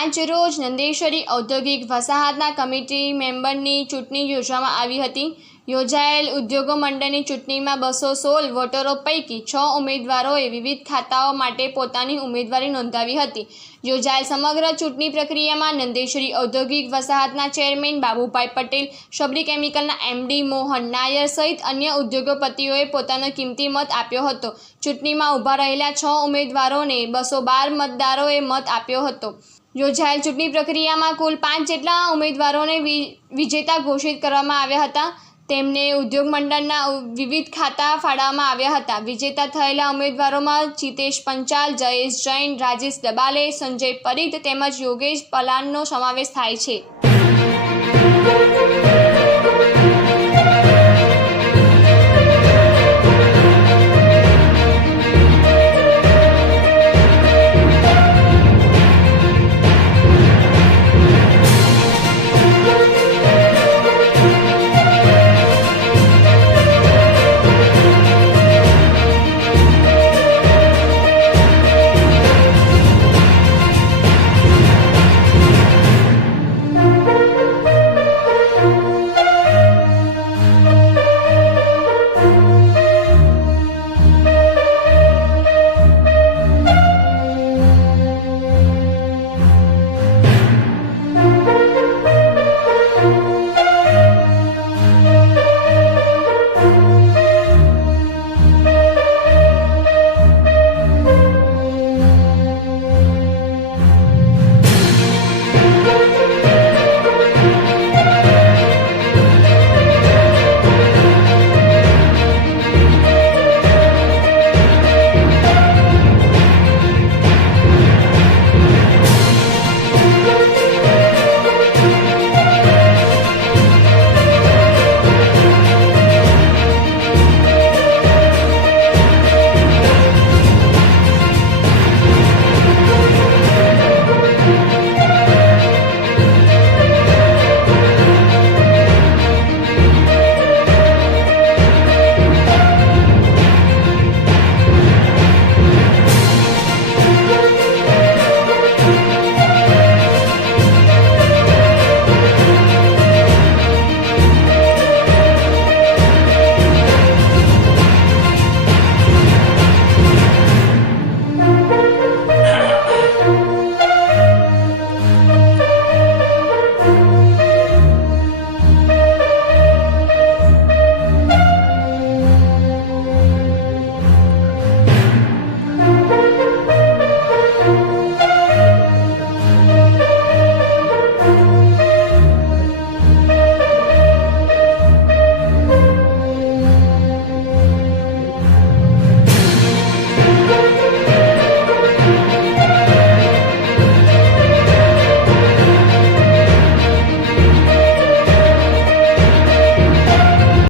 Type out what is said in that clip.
આજ રોજ નંદેશ્વરી ઔદ્યોગિક વસાહતના કમિટી મેમ્બરની ચૂંટણી યોજવામાં આવી હતી। યોજાયેલ ઉદ્યોગો મંડળની ચૂંટણીમાં 216 વોટરો પૈકી 6 ઉમેદવારોએ વિવિધ ખાતાઓ માટે પોતાની ઉમેદવારી નોંધાવી હતી। યોજાયેલ સમગ્ર ચૂંટણી પ્રક્રિયામાં નંદેશ્વરી ઔદ્યોગિક વસાહતના ચેરમેન બાબુભાઈ પટેલ, શબરી કેમિકલના એમડી મોહન નાયર સહિત અન્ય ઉદ્યોગપતિઓએ પોતાનો કિંમતી મત આપ્યો હતો। ચૂંટણીમાં ઊભા રહેલા 6 ઉમેદવારોને 212 મતદારોએ મત આપ્યો હતો। યોજાયેલ ચૂંટણી પ્રક્રિયામાં કુલ 5 જેટલા ઉમેદવારોને વિજેતા ઘોષિત કરવામાં આવ્યા હતા। તેમને ઉદ્યોગ મંડળના વિવિધ ખાતા ફાળવવામાં આવ્યા હતા। વિજેતા થયેલા ઉમેદવારોમાં જીતેશ પંચાલ, જયેશ જૈન, રાજેશ દબાલે, સંજય પરીખ તેમજ યોગેશ પલાનનો સમાવેશ થાય છે।